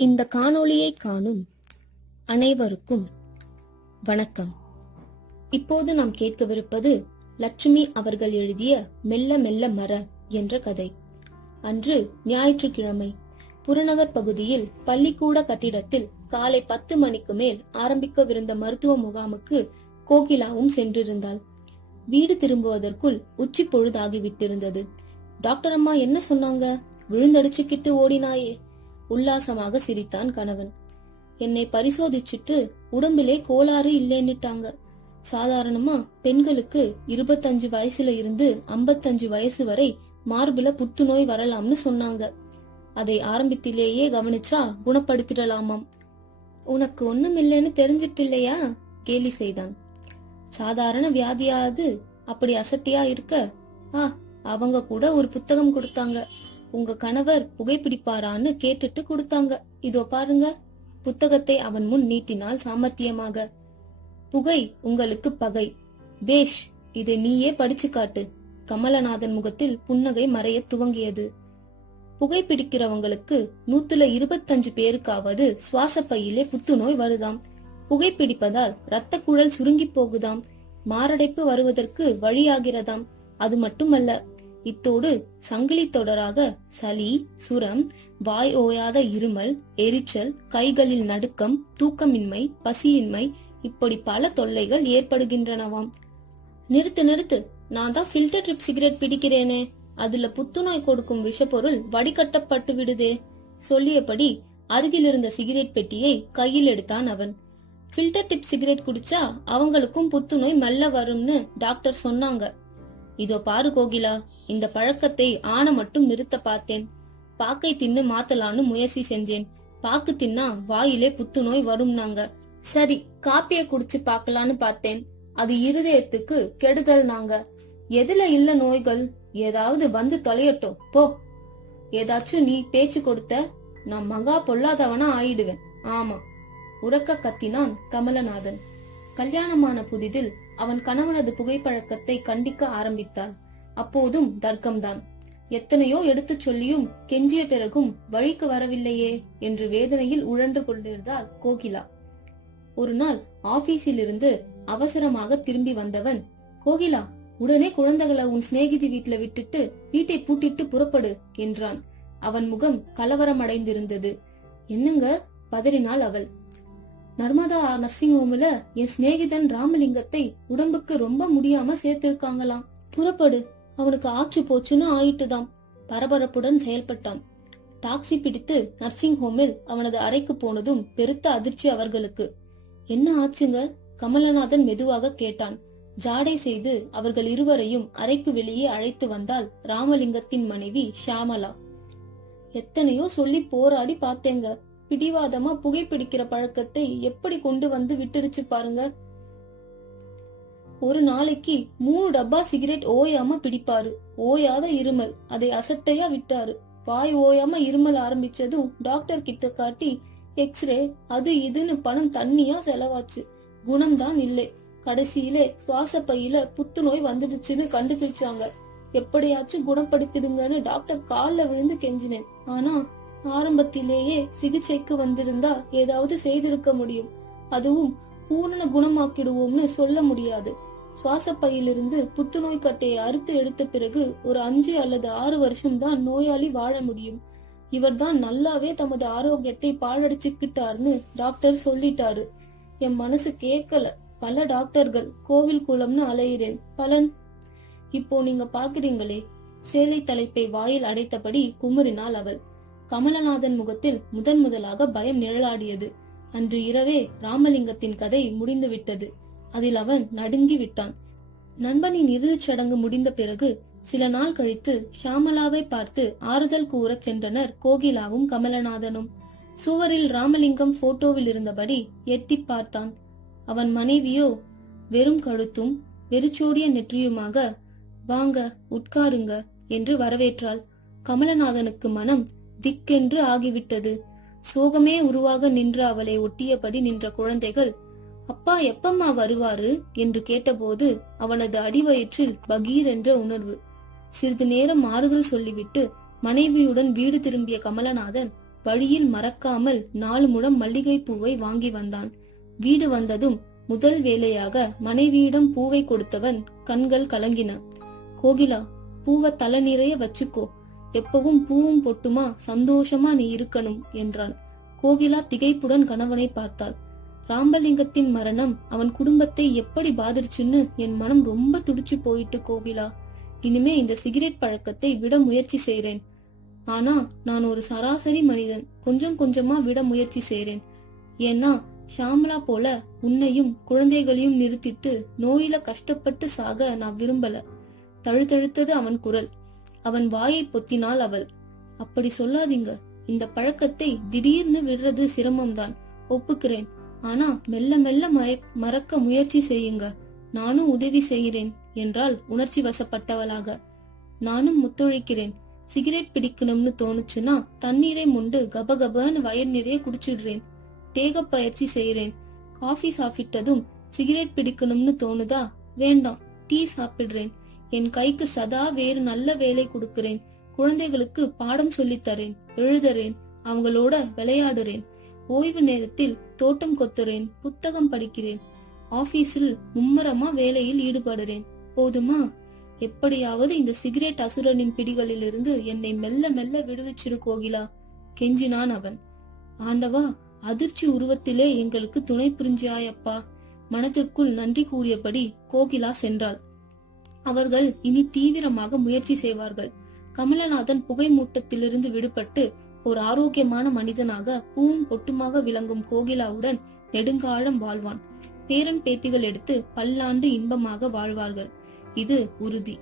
இந்த காணொளியை காணும் அனைவருக்கும் வணக்கம். இப்போது நாம் கேட்கவிருப்பது லட்சுமி அவர்கள் எழுதிய மெல்ல மெல்ல மர என்ற கதை. அன்று ஞாயிற்றுக்கிழமை புறநகர் பகுதியில் பள்ளிக்கூட கட்டிடத்தில் காலை 10 மணிக்கு மேல் ஆரம்பிக்கவிருந்த மருத்துவ முகாமுக்கு கோகிலாவும் சென்றிருந்தாள். வீடு திரும்புவதற்குள் உச்சி பொழுதாகிவிட்டிருந்தது. டாக்டர் அம்மா என்ன சொன்னாங்க? விழுந்தடிச்சுக்கிட்டு ஓடினாயே. உல்லாசமாக சிரித்தான் கணவன். என்னை பரிசோதிச்சுட்டு உடம்பிலே கோளாறு இல்லைன்னுட்டாங்க. சாதாரணமா பெண்களுக்கு 25 வயசுல இருந்து 55 வயசு வரை மார்புல புற்றுநோய் வரலாம்னு சொன்னாங்க. அதை ஆரம்பத்திலேயே கவனிச்சா குணப்படுத்திடலாமாம். உனக்கு ஒண்ணும் இல்லைன்னு தெரிஞ்சிட்டு இல்லையா? கேலி செய்தான். சாதாரண வியாதியாவது அப்படி அசட்டியா இருக்க? அவங்க கூட ஒரு புத்தகம் கொடுத்தாங்க. உங்க கணவர் புகைப்பிடிப்பாரான்னு கேட்டுட்டு கொடுத்தாங்க. இதோ பாருங்க. புத்தகத்தை அவன் முன் நீட்டினாள் சாமர்த்தியமாக. புகை உங்களுக்கு பகை. பேஷ், இதை நீயே படிச்சு காட்டு. கமலநாதன் முகத்தில் புன்னகை மறைய துவங்கியது. புகைப்பிடிக்கிறவங்களுக்கு 125 பேருக்காவது சுவாச பையிலே புத்துநோய் வருதாம். புகைப்பிடிப்பதால் இரத்த குழல் சுருங்கி போகுதாம். மாரடைப்பு வருவதற்கு வழியாகிறதாம். அது மட்டுமல்ல, இத்தோடு சங்கிலி தொடராக சளி, சுரம், வாய் ஓயாத இருமல், எரிச்சல், கைகளில் நடுக்கம், தூக்கமின்மை, பசியின்மை, இப்படி பல தொல்லைகள் ஏற்படுகின்றனவாம். நிறுத்து, நான் தான் ஃபில்டர் ட்ரிப் சிகரெட் பிடிக்கிறேனே, அதுல புத்துநோய் கொடுக்கும் விஷப்பொருள் வடிகட்டப்பட்டு விடுதே. சொல்லியபடி அருகில் இருந்த சிகரெட் பெட்டியை கையில் எடுத்தான் அவன். ஃபில்டர் டிப் சிகரெட் குடிச்சா அவங்களுக்கும் புத்துநோய் மெல்ல வரும்னு டாக்டர் சொன்னாங்க. இதோ பாரு கோகிலா, இந்த பழக்கத்தை ஆன மட்டும் நிறுத்த பார்த்தேன். பாக்கை தின்னு மாத்தலான்னு முயற்சி செஞ்சேன். பாக்கு தின்னா வாயிலே புத்துநோய் வரும்னாங்க. சரி, காப்பிய குடிச்சு பாக்கலான்னு பார்த்தேன். அது இருதயத்துக்கு கெடுதல் நாங்க. எதுல இல்ல நோய்கள்? ஏதாவது வந்து தொலையட்டும் போ. ஏதாச்சும் நீ பேச்சு கொடுத்த நான் மகா பொல்லாதவனா ஆயிடுவேன். ஆமா, உறக்க கத்தினான் கமலநாதன். கல்யாணமான புதிதில் அவன் கணவனது புகைப்பழக்கத்தை கண்டிக்க ஆரம்பித்தாள். அப்போதும் தர்க்கம்தான். எத்தனையோ எடுத்து சொல்லியும் கெஞ்சிய பிறகும் வழிக்கு வரவில்லையே என்று வேதனையில் உழன்று கொண்டிருந்தாள் கோகிலா. ஒரு நாள் ஆபீஸில் இருந்து அவசரமாக திரும்பி வந்தவன், கோகிலா, உடனே குழந்தைகளை உன் சிநேகிதி வீட்டுல விட்டுட்டு வீட்டை பூட்டிட்டு புறப்படு என்றான். அவன் முகம் கலவரம் அடைந்திருந்தது. என்னங்க? பதறினாள் அவள். நர்மதா நர்சிங் ஹோம்ல என் சிநேகிதன் ராமலிங்கத்தை உடம்புக்கு ரொம்ப முடியாம சேர்த்திருக்காங்களாம். புறப்படு, அவனுக்கு ஆச்சு போச்சுன்னு ஆயிட்டுதாம். பரபரப்புடன் செயல்பட்டான். டாக்ஸி பிடித்து நர்சிங் ஹோமில் அவனது அறைக்கு போனதும் பெருத்த அதிர்ச்சி அவர்களுக்கு. என்ன ஆச்சுங்க? கமலநாதன் மெதுவாக கேட்டான். ஜாடை செய்து அவர்கள் இருவரையும் அறைக்கு வெளியே அழைத்து வந்தாள் ராமலிங்கத்தின் மனைவி ஷியாமலா. எத்தனையோ சொல்லி போராடி பார்த்தேங்க. பிடிவாதமா புகைப்பிடிக்கிற பழக்கத்தை எப்படி கொண்டு வந்து விட்டுருச்சு பாருங்க. ஒரு நாளைக்கு 3 டப்பா சிகரெட் ஓயாம பிடிப்பாரு. ஓயாத இருமல், அதை அசட்டையா விட்டாரு. வாய் ஓயாம இருமல் ஆரம்பிச்சதும் டாக்டர் கிட்ட காட்டி எக்ஸ்ரே அது இதுன்னு பணம் தண்ணியா செலவாச்சு. குணம்தான் இல்லை. கடைசியிலே சுவாச பையில புத்துநோய் வந்துடுச்சுன்னு கண்டுபிடிச்சாங்க. எப்படியாச்சும் குணப்படுத்திடுங்கன்னு டாக்டர் கால்ல விழுந்து கெஞ்சினேன். ஆனா ஆரம்பத்திலேயே சிகிச்சைக்கு வந்திருந்தா ஏதாவது செய்திருக்க முடியும். அதுவும் பூரண குணமாக்கிடுவோம்னு சொல்ல முடியாது. சுவாச பையிலிருந்து புத்துநோய் கட்டையை அறுத்து எடுத்த பிறகு ஒரு 5 அல்லது 6 வருஷம் தான் நோயாளி வாழ முடியும். இவர்தான் நல்லாவே தமது ஆரோக்கியத்தை பாழடிச்சுக்கிட்டார்னு டாக்டர் சொல்லிட்டாரு. என் மனசு கேட்கல. பல டாக்டர்கள், கோவில் குளம்னு அலையிறேன். பலன் இப்போ நீங்க பாக்குறீங்களே. சேலை தலைப்பை வாயில் அடைத்தபடி குமுறினாள் அவள். கமலநாதன் முகத்தில் முதலாக பயம் நிழலாடியது. அன்று இரவே ராமலிங்கத்தின் கதை முடிந்து விட்டது. அதில் அவன் நடுங்கி விட்டான். நண்பனின் இறுதிச் சடங்கு முடிந்த பிறகு சில நாள் கழித்து ஷியாமலாவை பார்த்து ஆறுதல் கூற சென்றனர் கோகிலாவும் கமலநாதனும். சுவரில் ராமலிங்கம் போட்டோவில் இருந்தபடி எட்டி பார்த்தான். அவன் மனைவியோ வெறும் கழுத்தும் வெறிச்சோடிய நெற்றியுமாக, வாங்க உட்காருங்க என்று வரவேற்றாள். கமலநாதனுக்கு மனம் திக்கென்று ஆகிவிட்டது. சோகமே உருவாக நின்ற அவளை ஒட்டியபடி நின்ற குழந்தைகள், அப்பா எப்பம்மா வருவாரு என்று கேட்டபோது அவனது அடிவயிற்றில் பகீர் என்ற உணர்வு. சிறிது நேரம் ஆறுதல் சொல்லிவிட்டு மனைவியுடன் வீடு திரும்பிய கமலநாதன் வழியில் மறக்காமல் 4 முழம் மல்லிகை பூவை வாங்கி வந்தான். வீடு வந்ததும் முதல் வேலையாக மனைவியிடம் பூவை கொடுத்தவன் கண்கள் கலங்கின. கோகிலா, பூவை தலை நிறைய வச்சுக்கோ, எப்பவும் பூவும் பொட்டுமா சந்தோஷமா நீ இருக்கணும் என்றான். கோகிலா திகைப்புடன் கணவனை பார்த்தாள். ராமலிங்கத்தின் மரணம் அவன் குடும்பத்தை எப்படி பாதிச்சுன்னு என் மனம் ரொம்ப துடிச்சு போயிட்டு கோகிலா. இனிமே இந்த சிகரெட் பழக்கத்தை விட முயற்சி செய்றேன். ஆனா நான் ஒரு சராசரி மனிதன், கொஞ்சம் கொஞ்சமா விட முயற்சி செய்றேன். ஏன்னா ஷாமலா போல உன்னையும் குழந்தைகளையும் நிறுத்திட்டு நோயில கஷ்டப்பட்டு சாக நான் விரும்பல. தழுத்தழுத்தது அவன் குரல். அவன் வாயை பொத்தினாள் அவள். அப்படி சொல்லாதீங்க, இந்த பழக்கத்தை திடீர்னு விடுறது சிரமம்தான், ஒப்புக்கிறேன். ஆனா மெல்ல மெல்ல மறக்க முயற்சி செய்யுங்க, நானும் உதவி செய்கிறேன் என்றால் உணர்ச்சி வசப்பட்டவளாக. நானும் முத்தொழிக்கிறேன். சிகரெட் பிடிக்கணும்னு தோணுச்சுன்னா தண்ணீரை முண்டு கபகபன்னு வயிறு நிறைய குடிச்சிடுறேன். தேக பயிற்சி செய்யறேன். காஃபி சாப்பிட்டதும் சிகரெட் பிடிக்கணும்னு தோணுதா? வேண்டாம், டீ சாப்பிடுறேன். என் கைக்கு சதா வேறு நல்ல வேலை கொடுக்கிறேன். குழந்தைகளுக்கு பாடம் சொல்லித்தரேன், எழுதுறேன், அவங்களோட விளையாடுறேன். ஓய்வு நேரத்தில் தோட்டம் கொத்துறேன், புத்தகம் படிக்கிறேன். ஆபீஸில் மும்மரமா வேலையில் ஈடுபடுறேன். போதுமா? எப்படியாவது இந்த சிகரெட் அசுரனின் பிடிகளிலிருந்து என்னை மெல்ல மெல்ல விடுவிச்சிரு கோகிலா, கெஞ்சினான் அவன். ஆண்டவா, அதிர்ச்சி உருவத்திலே எங்களுக்கு துணை புரிஞ்சாயப்பா. மனத்திற்குள் நன்றி கூறியபடி கோகிலா சென்றாள். அவர்கள் இனி தீவிரமாக முயற்சி செய்வார்கள். கமலநாதன் புகை மூட்டத்திலிருந்து விடுபட்டு ஒரு ஆரோக்கியமான மனிதனாக பூவும் பொட்டுமாக விளங்கும் கோகிலாவுடன் நெடுங்காலம் வாழ்வான். பேரன் பேத்திகள் எடுத்து பல்லாண்டு இன்பமாக வாழ்வார்கள். இது உறுதி.